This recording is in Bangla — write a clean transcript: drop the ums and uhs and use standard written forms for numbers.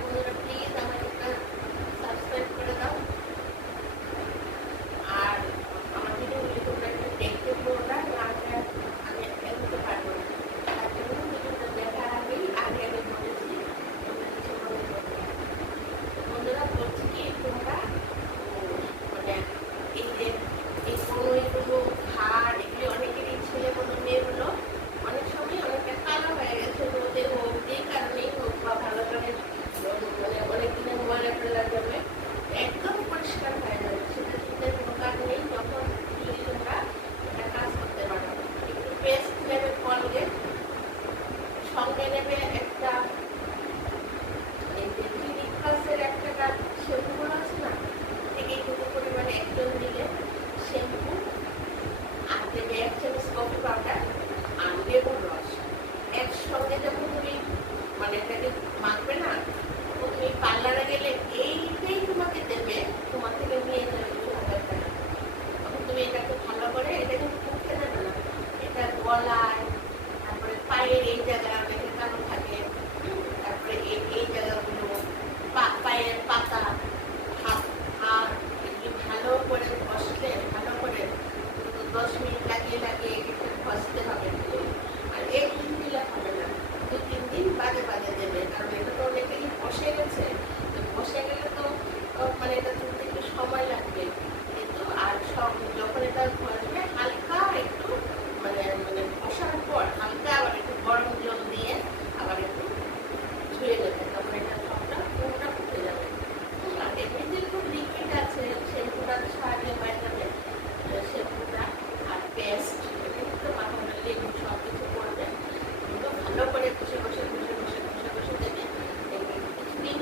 বন্ধুরা প্লিজ আমার একটা সাবস্ক্রাইব করে দাও, আর আমার ভিডিওগুলি তোমরা একটু দেখতে পুরোটা, না আমি এগোতে পারবো না। তার জন্য ভিডিওটা দেখার আগেই আগে আমি বলেছি, তোমরা কিছু মনে করবে না। বন্ধুরা বলছি কি তোমরা মানে এই যে এই কনুইগুলো ঘাড় এগুলি অনেকেরই ছেলে বলো মেয়ে বলো অনেক সময় অনেকটা কালো হয়ে গেছে, রোদে হোক যেই কারণেই হোক বা ভালো করে মানে অনেকদিনের ময়লা ফেলার জন্য একদম পরিষ্কার হয়ে যাবে। সেটা চিন্তার কোনো কাজ নেই যখন যদি তোমরা একটা কাজ করতে পারো। একটু পেস্ট নেবে কলগেট, সঙ্গে নেবে একটা ক্লিনিক প্লাসের একটা শ্যাম্পু আছে না, ঠিক এইটুকু পরিমাণে একজন দিলে শ্যাম্পু, আর দেবে 1 চামচ কফি পাউডার আর লেবুর রস। একসঙ্গে যখন তুমি মানে এটাকে মাখবে না, তুমি পার্লারে গেলে এইটাই তোমাকে দেবে, তোমার থেকে নিয়ে যাবে 2000 টাকা। তখন তুমি এটাকে ভালো করে, এটা কিন্তু মুখে দেবে না, এটা গলায়, তারপরে পায়ের এই জায়গা অনেকে কালো থাকে, তারপরে এই জায়গাগুলো পায়ের পাতা, হাত এগুলি ভালো করে ঘষলে, ভালো করে 10 মিনিট লাগিয়ে লাগিয়ে একটু ঘষতে হবে। আর একদিন দিলে হবে না, 2-3 দিন বাদে বাদে দেবে, কারণ এটা তো অনেকেই বসে গেছে। তো বসে গেলে তো মানে এটা তুলতে একটু সময় লাগবে কিন্তু। আর সব যখন এটা ঘষবে হালকা একটু মানে মানে ঘষার পর হালকা আবার একটু গরম জল দিয়ে আবার একটু ধুয়ে নেবে, তখন এটা সবটা পুরোটা ফুটে যাবে। আর এমনিতে খুব লিকুইড আছে, শ্যাম্পুটা সাহায্যে হয়ে যাবে। শ্যাম্পুটা আর পেস্ট এটা কিন্তু মাথাটা লেবু সব কিছু করবে, কিন্তু ভালো করে ঘষে ঘষে ঘষে ঘষে ঘষে ঘষে দেবে। কিছুদিন